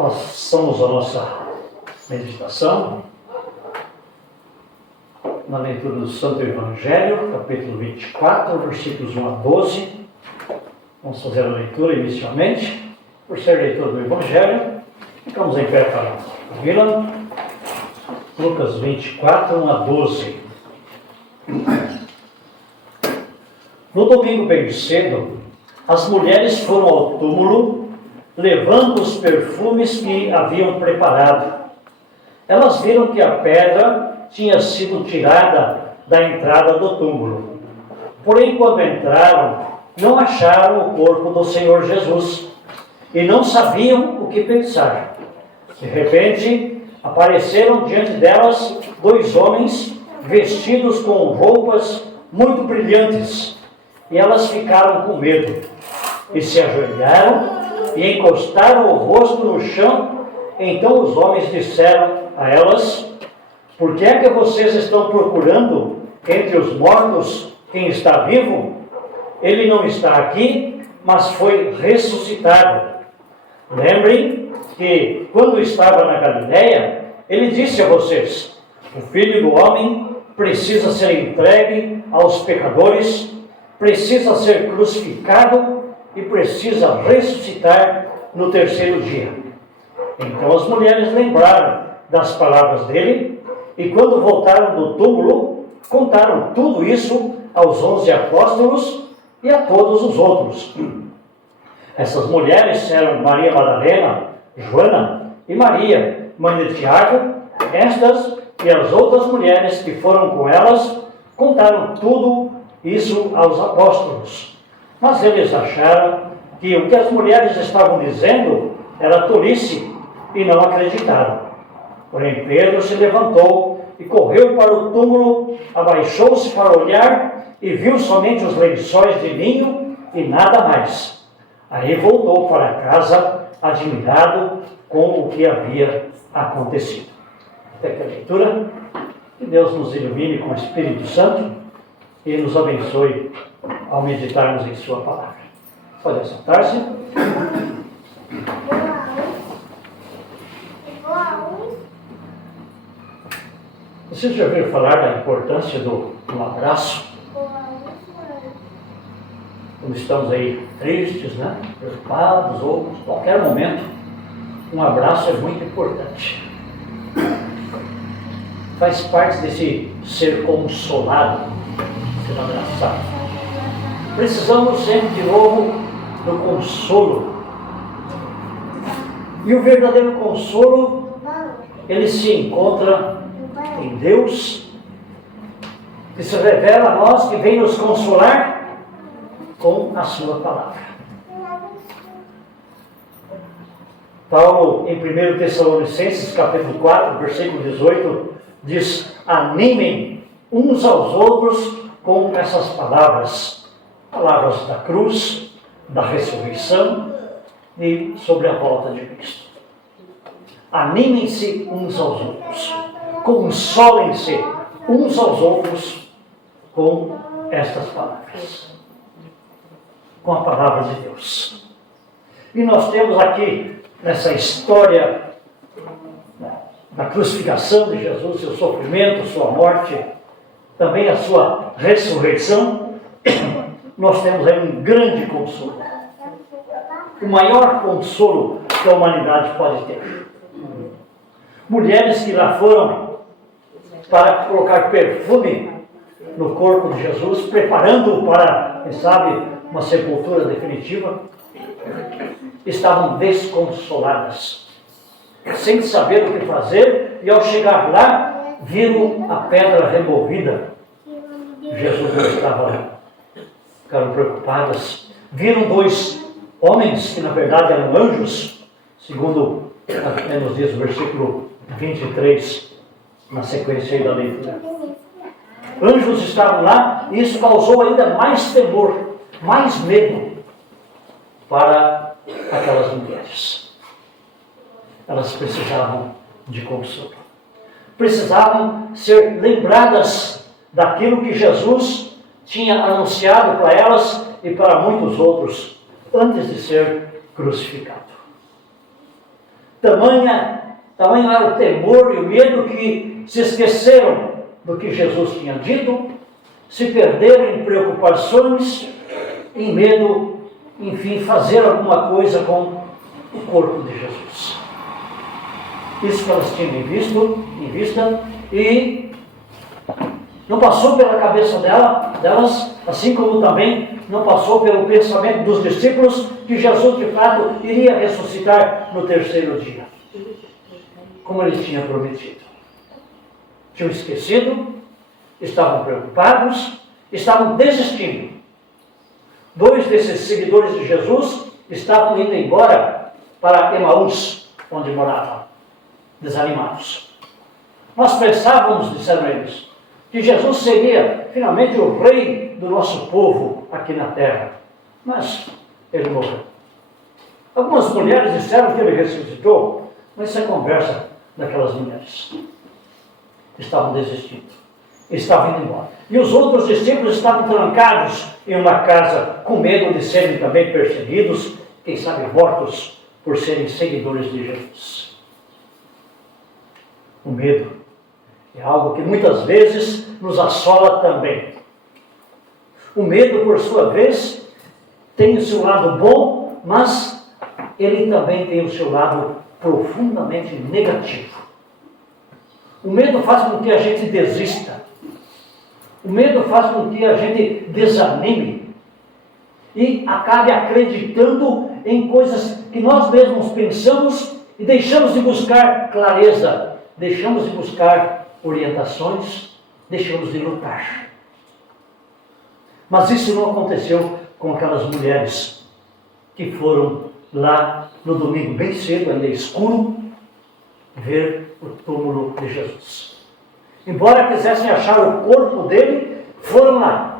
Passamos a nossa meditação na leitura do Santo Evangelho, capítulo 24, versículos 1 a 12. Vamos fazer a leitura inicialmente. Por ser leitor do Evangelho, ficamos em pé para ouvi-la. Lucas 24, 1 a 12. No domingo bem cedo, as mulheres foram ao túmulo, levando os perfumes que haviam preparado. Elas viram que a pedra tinha sido tirada da entrada do túmulo. Porém, quando entraram, não acharam o corpo do Senhor Jesus e não sabiam o que pensar. De repente, apareceram diante delas dois homens vestidos com roupas muito brilhantes, e elas ficaram com medo e se ajoelharam e encostaram o rosto no chão. Então os homens disseram a elas: por que é que vocês estão procurando entre os mortos quem está vivo? Ele não está aqui, mas foi ressuscitado. Lembrem que quando estava na Galileia, ele disse a vocês: o Filho do Homem precisa ser entregue aos pecadores, precisa ser crucificado e precisa ressuscitar no terceiro dia. Então as mulheres lembraram das palavras dele e, quando voltaram do túmulo, contaram tudo isso aos 11 apóstolos e a todos os outros. Essas mulheres eram Maria Madalena, Joana e Maria, mãe de Tiago. Estas e as outras mulheres que foram com elas contaram tudo isso aos apóstolos. Mas eles acharam que o que as mulheres estavam dizendo era tolice e não acreditaram. Porém, Pedro se levantou e correu para o túmulo, abaixou-se para olhar e viu somente os lençóis de linho e nada mais. Aí voltou para casa, admirado com o que havia acontecido. Até que a leitura. Que Deus nos ilumine com o Espírito Santo e nos abençoe ao meditarmos em sua palavra. Pode assentar-se. Vocês já ouviram falar da importância do abraço? Quando estamos aí tristes, preocupados, ou em qualquer momento, um abraço é muito importante. Faz parte desse ser consolado, ser abraçado. Precisamos sempre de novo do consolo. E o verdadeiro consolo, ele se encontra em Deus, que se revela a nós, que vem nos consolar com a sua palavra. Paulo, em 1 Tessalonicenses, capítulo 4, versículo 18, diz: animem uns aos outros com essas palavras da cruz, da ressurreição e sobre a volta de Cristo. Animem-se uns aos outros, consolem-se uns aos outros com estas palavras, com a palavra de Deus. E nós temos aqui, nessa história da crucificação de Jesus, seu sofrimento, sua morte, também a sua ressurreição, nós temos aí um grande consolo. O maior consolo que a humanidade pode ter. Mulheres que lá foram para colocar perfume no corpo de Jesus, preparando-o para, quem sabe, uma sepultura definitiva, estavam desconsoladas, sem saber o que fazer, e ao chegar lá, viram a pedra removida. Jesus não estava lá. Ficaram preocupadas. Viram dois homens, que na verdade eram anjos, segundo nos diz o versículo 23, na sequência aí da leitura. Anjos estavam lá, e isso causou ainda mais temor, mais medo para aquelas mulheres. Elas precisavam de consolo. Precisavam ser lembradas daquilo que Jesus tinha anunciado para elas e para muitos outros antes de ser crucificado. tamanho era o temor e o medo que se esqueceram do que Jesus tinha dito, se perderam em preocupações, em medo, enfim, fazer alguma coisa com o corpo de Jesus. Isso que elas tinham em vista, e não passou pela cabeça delas, assim como também não passou pelo pensamento dos discípulos que Jesus de fato iria ressuscitar no terceiro dia, como ele tinha prometido. Tinham esquecido, estavam preocupados, estavam desistindo. 2 desses seguidores de Jesus estavam indo embora para Emaús, onde moravam, desanimados. Nós pensávamos, disseram eles, que Jesus seria finalmente o rei do nosso povo aqui na terra. Mas ele morreu. Algumas mulheres disseram que ele ressuscitou, mas isso é conversa daquelas mulheres. Estavam desistindo, estavam indo embora. E os outros discípulos estavam trancados em uma casa, com medo de serem também perseguidos, quem sabe mortos, por serem seguidores de Jesus. O medo é algo que muitas vezes nos assola também. O medo, por sua vez, tem o seu lado bom, mas ele também tem o seu lado profundamente negativo. O medo faz com que a gente desista. O medo faz com que a gente desanime e acabe acreditando em coisas que nós mesmos pensamos e deixamos de buscar clareza, deixamos de buscar orientações, deixamos de lutar. Mas isso não aconteceu com aquelas mulheres que foram lá no domingo bem cedo, ainda escuro, ver o túmulo de Jesus. Embora quisessem achar o corpo dele, foram lá.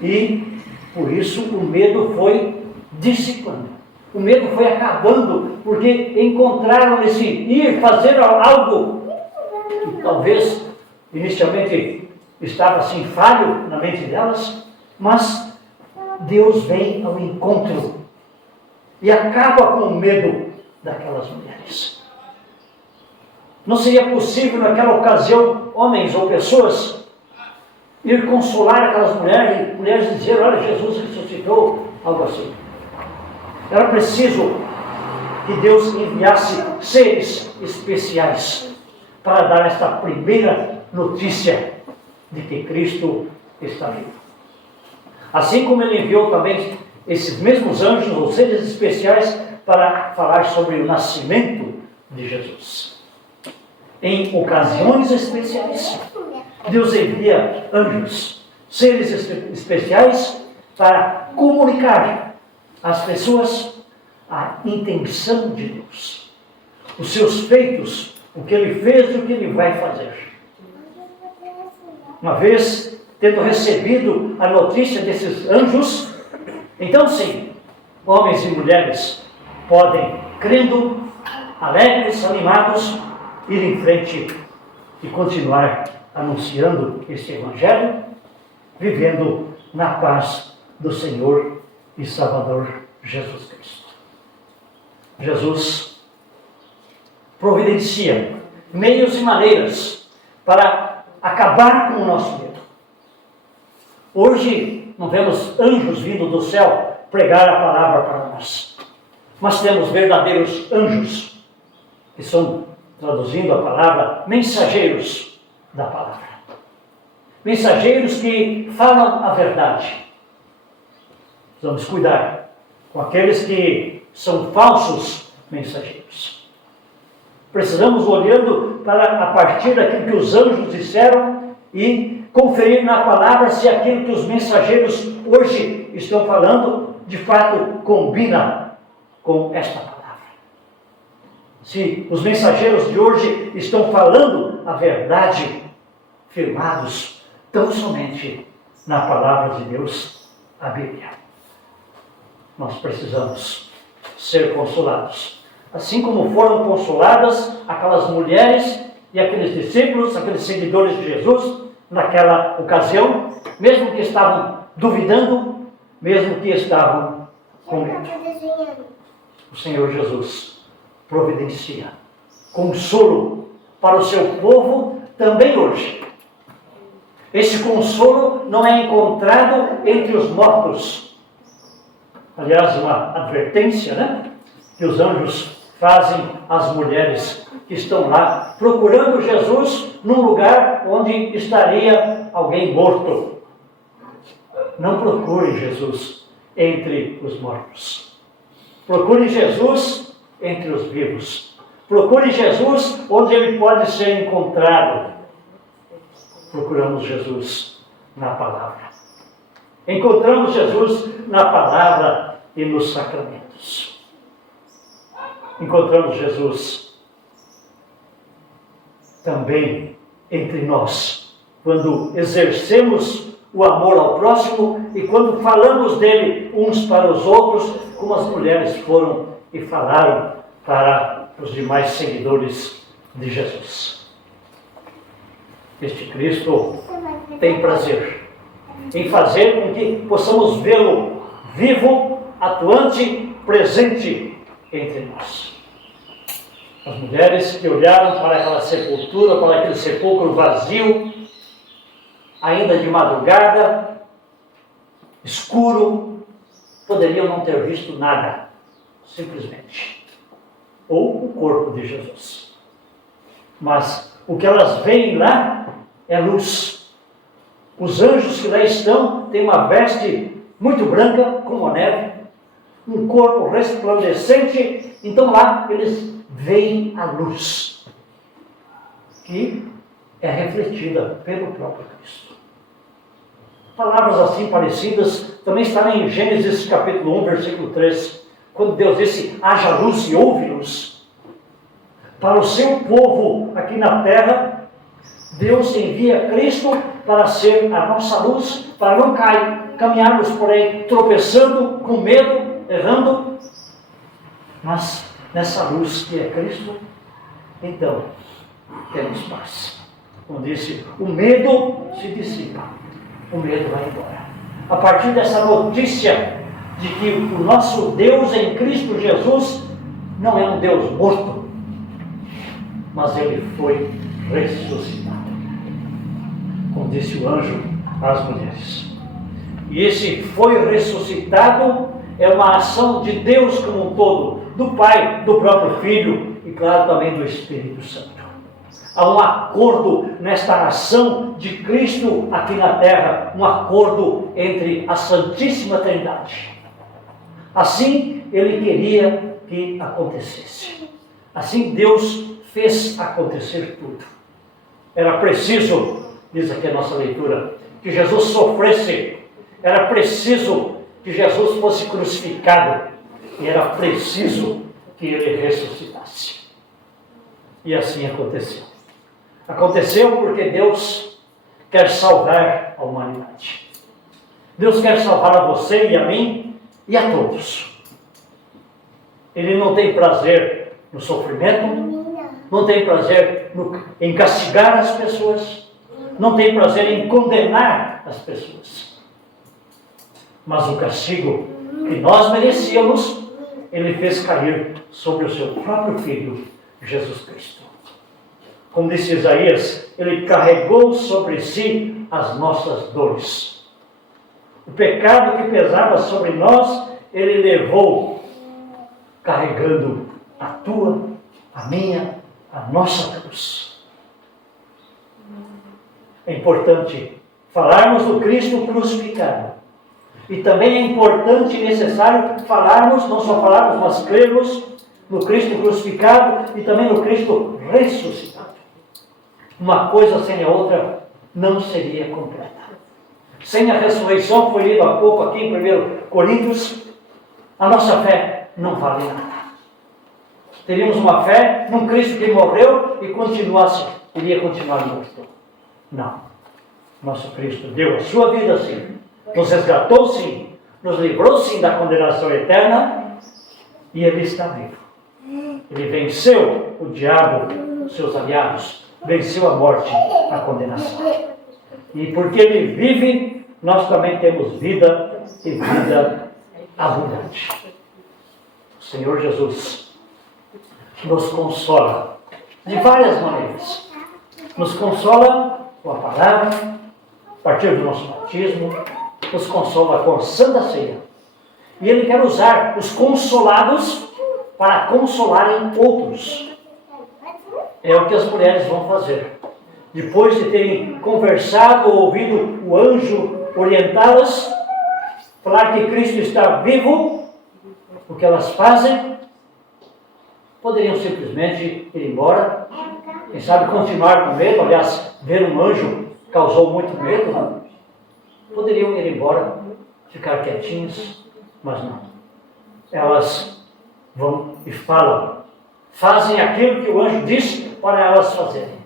E por isso o medo foi dissipando. O medo foi acabando, porque encontraram esse ir fazer algo que talvez inicialmente estava assim falho na mente delas, mas Deus vem ao encontro e acaba com o medo daquelas mulheres. Não seria possível naquela ocasião, homens ou pessoas, ir consolar aquelas mulheres e dizer, olha, Jesus ressuscitou, algo assim. Era preciso que Deus enviasse seres especiais para dar esta primeira notícia de que Cristo está vivo. Assim como ele enviou também esses mesmos anjos ou seres especiais para falar sobre o nascimento de Jesus. Em ocasiões especiais, Deus envia anjos, seres especiais para comunicar às pessoas a intenção de Deus, os seus feitos, o que ele fez e o que ele vai fazer. Uma vez tendo recebido a notícia desses anjos, então sim, homens e mulheres podem, crendo, alegres, animados, ir em frente e continuar anunciando este Evangelho, vivendo na paz do Senhor e Salvador Jesus Cristo. Jesus providencia meios e maneiras para acabar com o nosso medo. Hoje não vemos anjos vindo do céu pregar a palavra para nós, mas temos verdadeiros anjos, que são, traduzindo a palavra, mensageiros da palavra. Mensageiros que falam a verdade. Vamos cuidar com aqueles que são falsos mensageiros. Precisamos olhando para a partir daquilo que os anjos disseram e conferir na palavra se aquilo que os mensageiros hoje estão falando de fato combina com esta palavra. Se os mensageiros de hoje estão falando a verdade, firmados tão somente na palavra de Deus, a Bíblia. Nós precisamos ser consolados. Assim como foram consoladas aquelas mulheres e aqueles discípulos, aqueles seguidores de Jesus, naquela ocasião, mesmo que estavam duvidando, mesmo que estavam com medo. o Senhor Jesus providencia consolo para o seu povo também hoje. Esse consolo não é encontrado entre os mortos. Aliás, uma advertência, né? Que os anjos fazem às mulheres que estão lá procurando Jesus num lugar onde estaria alguém morto. Não procure Jesus entre os mortos. Procure Jesus entre os vivos. Procure Jesus onde ele pode ser encontrado. Procuramos Jesus na palavra. Encontramos Jesus na palavra e nos sacramentos. Encontramos Jesus também entre nós, quando exercemos o amor ao próximo e quando falamos dele uns para os outros, como as mulheres foram e falaram para os demais seguidores de Jesus. Este Cristo tem prazer em fazer com que possamos vê-lo vivo, atuante, presente entre nós. As mulheres que olharam para aquela sepultura, para aquele sepulcro vazio, ainda de madrugada, escuro, poderiam não ter visto nada, simplesmente. Ou o corpo de Jesus. Mas o que elas veem lá é luz. Os anjos que lá estão têm uma veste muito branca, como a neve, um corpo resplandecente, então lá eles veem a luz, que é refletida pelo próprio Cristo. Palavras assim parecidas também estão em Gênesis capítulo 1, versículo 3, quando Deus disse, haja luz e houve luz. Para o seu povo aqui na terra, Deus envia Cristo para ser a nossa luz, para não caminharmos por aí tropeçando, com medo, errando, mas nessa luz que é Cristo, então temos paz. Como disse, o medo se dissipa, o medo vai embora. A partir dessa notícia de que o nosso Deus em Cristo Jesus não é um Deus morto, mas ele foi ressuscitado. Como disse o anjo às mulheres. E esse foi ressuscitado é uma ação de Deus como um todo, do Pai, do próprio Filho e, claro, também do Espírito Santo. Há um acordo nesta ação de Cristo aqui na terra, um acordo entre a Santíssima Trindade. Assim, ele queria que acontecesse. Assim, Deus fez acontecer tudo. Era preciso, diz aqui a nossa leitura, que Jesus sofresse. Era preciso que Jesus fosse crucificado. E era preciso que ele ressuscitasse. E assim aconteceu. Aconteceu porque Deus quer salvar a humanidade. Deus quer salvar a você e a mim e a todos. Ele não tem prazer no sofrimento, não tem prazer em castigar as pessoas, não tem prazer em condenar as pessoas. Mas o castigo que nós merecíamos, ele fez cair sobre o seu próprio Filho, Jesus Cristo. Como disse Isaías, ele carregou sobre si as nossas dores. O pecado que pesava sobre nós, ele levou, carregando a tua, a minha, a nossa cruz. É importante falarmos do Cristo crucificado. E também é importante e necessário falarmos, não só falarmos, mas crermos no Cristo crucificado e também no Cristo ressuscitado. Uma coisa sem a outra não seria completa. Sem a ressurreição, que foi lido há pouco aqui em 1 Coríntios, a nossa fé não vale nada. Teríamos uma fé num Cristo que morreu e iria continuar morto. Não. Nosso Cristo deu a sua vida sim, nos resgatou sim, nos livrou sim da condenação eterna e ele está vivo. Ele venceu o diabo, seus aliados, venceu a morte, a condenação. E porque ele vive, nós também temos vida e vida abundante. Senhor Jesus nos consola de várias maneiras. Nos consola com a palavra, a partir do nosso batismo, nos consola com a Santa Ceia. E Ele quer usar os consolados para consolarem outros. É o que as mulheres vão fazer. Depois de terem conversado, ouvido o anjo orientá-las, falar que Cristo está vivo, o que elas fazem? Poderiam simplesmente ir embora, quem sabe continuar com medo. Aliás, ver um anjo causou muito medo, né? Poderiam ir embora, ficar quietinhos, mas não. Elas vão e falam, fazem aquilo que o anjo diz para elas fazerem.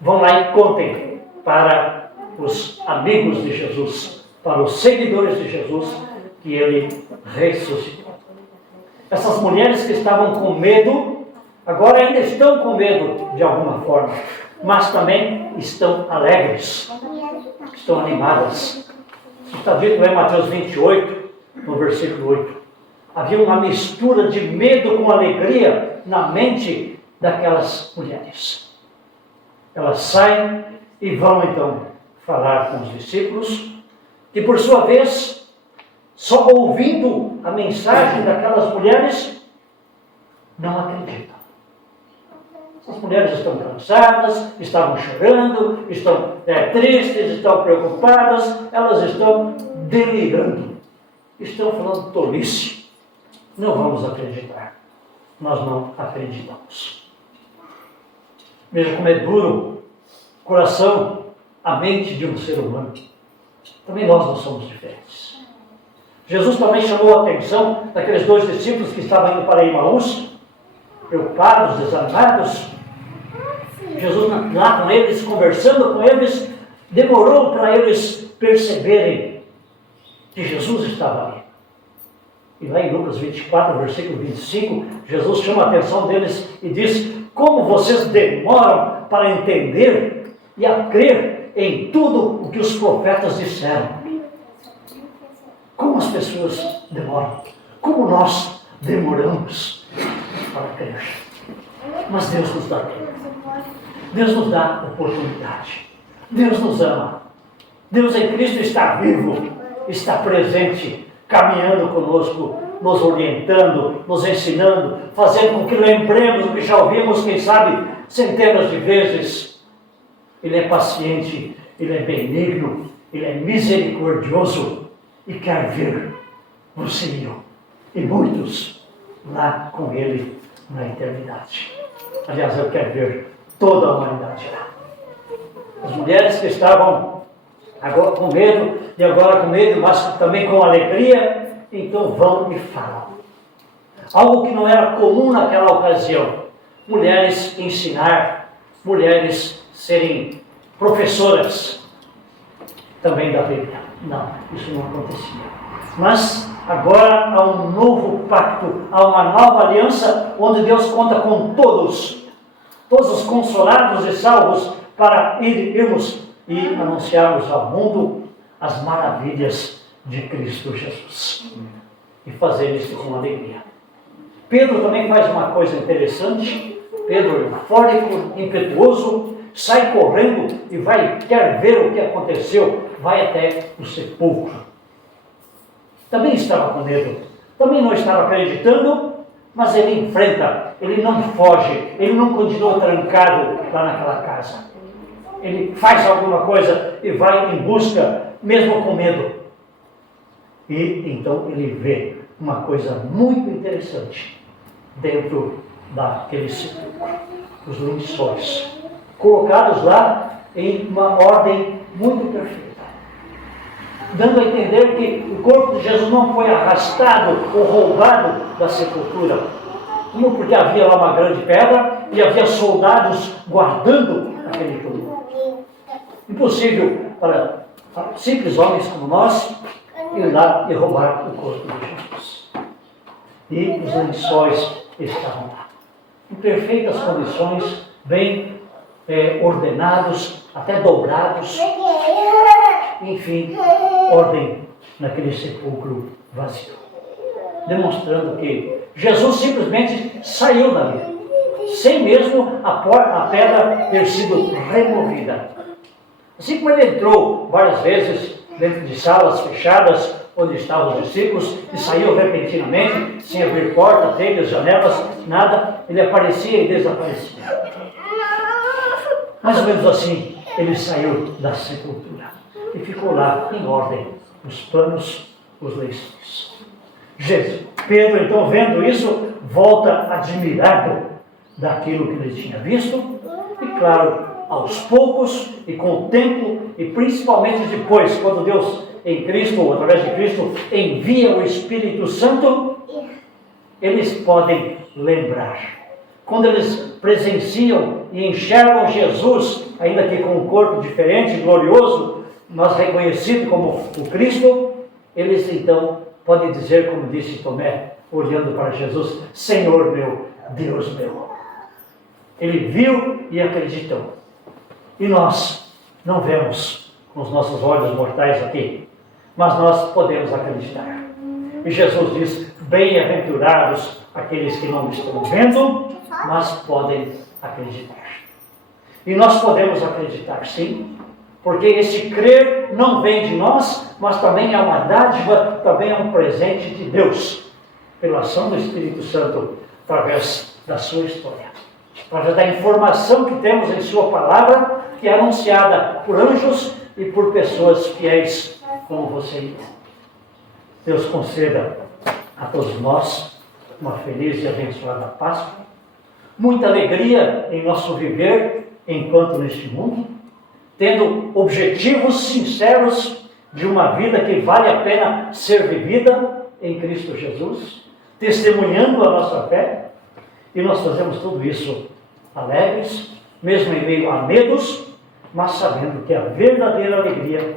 Vão lá e contem para os amigos de Jesus, para os seguidores de Jesus, que Ele ressuscitou. Essas mulheres que estavam com medo, agora ainda estão com medo de alguma forma, mas também estão alegres, estão animadas. Isso está dito em Mateus 28, no versículo 8. Havia uma mistura de medo com alegria na mente daquelas mulheres. Elas saem e vão então falar com os discípulos, que por sua vez, só ouvindo a mensagem daquelas mulheres, não acreditam. As mulheres estão cansadas, estavam chorando, estão tristes, estão preocupadas, elas estão delirando, estão falando tolice. Não vamos acreditar. Nós não acreditamos. Veja como é duro o coração, a mente de um ser humano. Também nós não somos diferentes. Jesus também chamou a atenção daqueles dois discípulos que estavam indo para Emaús, preocupados, desanimados. Jesus lá com eles, conversando com eles, demorou para eles perceberem que Jesus estava ali. E lá em Lucas 24, versículo 25, Jesus chama a atenção deles e diz: como vocês demoram para entender e a crer em tudo o que os profetas disseram. Como as pessoas demoram, como nós demoramos para crer. Mas Deus nos dá tempo. Deus nos dá oportunidade. Deus nos ama. Deus em Cristo está vivo, está presente, caminhando conosco, nos orientando, nos ensinando, fazendo com que lembremos o que já ouvimos, quem sabe, centenas de vezes. Ele é paciente, Ele é benigno, Ele é misericordioso e quer ver você e eu, e muitos lá com Ele na eternidade. Aliás, eu quero ver toda a humanidade lá. As mulheres que estavam agora com medo, e agora com medo, mas também com alegria, então vão e falam. Algo que não era comum naquela ocasião. Mulheres ensinar, mulheres serem professoras também da Bíblia. Não, isso não acontecia. Mas agora há um novo pacto, há uma nova aliança, onde Deus conta com todos os consolados e salvos, para irmos e anunciarmos ao mundo as maravilhas de Cristo Jesus. E fazer isso com alegria. Pedro também faz uma coisa interessante. Pedro, eufórico, impetuoso, sai correndo e quer ver o que aconteceu, vai até o sepulcro. Também estava com medo, também não estava acreditando, mas ele enfrenta, ele não foge, ele não continua trancado lá naquela casa. Ele faz alguma coisa e vai em busca, mesmo com medo. E então ele vê uma coisa muito interessante dentro daquele sepulcro. Os lençóis, colocados lá em uma ordem muito perfeita, dando a entender que o corpo de Jesus não foi arrastado ou roubado da sepultura. Uma, porque havia lá uma grande pedra e havia soldados guardando aquele túmulo. Impossível para simples homens como nós ir lá e roubar o corpo de Jesus. E os lençóis estavam lá, em perfeitas condições, bem ordenados, até dobrados. Enfim, ordem naquele sepulcro vazio. Demonstrando que Jesus simplesmente saiu dali, sem mesmo a pedra ter sido removida. Assim como ele entrou várias vezes dentro de salas fechadas, onde estavam os discípulos, e saiu repentinamente, sem abrir porta, telhas, janelas, nada, ele aparecia e desaparecia. Mais ou menos assim, ele saiu da sepultura e ficou lá em ordem, os panos, os lençóis. Pedro, então, vendo isso, volta admirado daquilo que ele tinha visto, e claro, aos poucos e com o tempo, e principalmente depois, quando Deus em Cristo, ou através de Cristo, envia o Espírito Santo, eles podem lembrar. Quando eles presenciam e enxergam Jesus, ainda que com um corpo diferente, glorioso, mas reconhecido como o Cristo, eles então podem dizer, como disse Tomé, olhando para Jesus: Senhor meu, Deus meu. Ele viu e acreditou. E nós não vemos com os nossos olhos mortais aqui, mas nós podemos acreditar. E Jesus diz: bem-aventurados aqueles que não estão vendo, mas podem acreditar. E nós podemos acreditar, sim, porque esse crer não vem de nós, mas também é uma dádiva, também é um presente de Deus, pela ação do Espírito Santo, através da sua história, através da informação que temos em sua palavra, que é anunciada por anjos e por pessoas fiéis como você e eu. Deus conceda a todos nós uma feliz e abençoada Páscoa, muita alegria em nosso viver enquanto neste mundo, tendo objetivos sinceros de uma vida que vale a pena ser vivida em Cristo Jesus, testemunhando a nossa fé, e nós fazemos tudo isso alegres, mesmo em meio a medos, mas sabendo que a verdadeira alegria,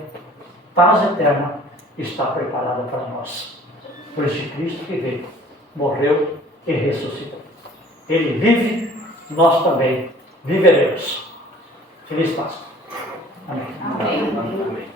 paz eterna, está preparada para nós, por este Cristo que veio, morreu e ressuscitou. Ele vive, nós também viveremos. Feliz Páscoa. Amém. Amém.